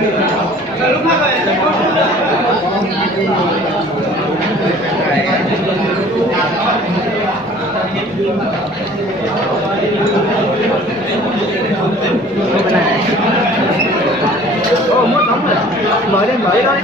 Ồ, mất đóng rồi. Mở lên, mở thôi.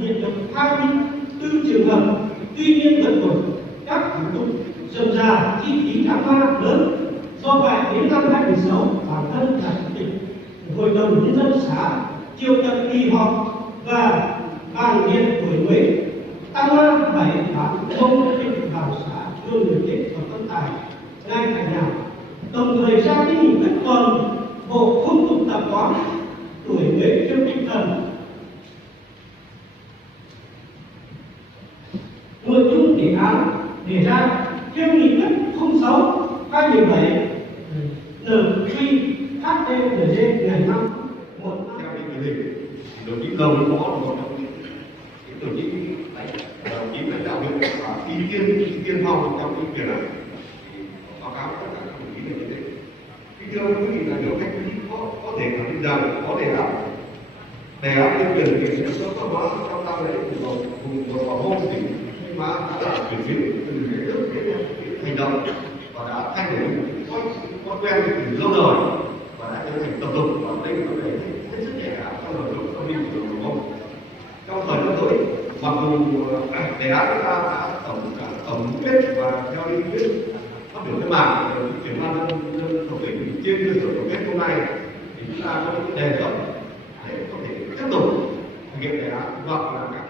Hiện được 24 trường hợp, tuy nhiên vẫn còn các thủ tục rườm rà, chi phí khám phá lớn. Do vậy đến năm 2016, bản thân là chủ tịch Hội đồng Nhân dân xã triệu tập kỳ họp và bàn điện đổi mới tăng 780 định vào xã đưa người chết và phân tài ngay tại nhà, đồng thời ra cái nghị quyết còn bộ phong tục tập quán đổi mới theo tinh thần nội dung đề án đề ra theo nghị quyết 06 2017 NQHTNZ ngày 5/1 theo cái nghị định đồng chí Lầu có một đồng chí lãnh đạo huyện và ý kiến phòng trong cái việc này báo cáo tất cả các đồng chí là như thế. Thưa quý vị là điều cách có thể khẳng định rằng có đề án tuyên truyền về sản xuất văn hóa trong năm đấy cùng vào hôm thì mà đã chuyển biến từ cái thức cái hành động và đã thay đổi con quen từ lâu rồi và đã trở thành tập tục, và đây là vấn đề hết sức nhạy cảm trong đời sống tâm linh của người Mông. Trong thời gian tới, mặc dù đề án chúng ta đã tổng kết và theo ý kiến phát biểu khai mạc trưởng ban dân tổng tỉnh trên cơ sở tổng kết hôm nay, thì chúng ta có những đề xuất để có thể tiếp tục thực hiện đề án hoặc là các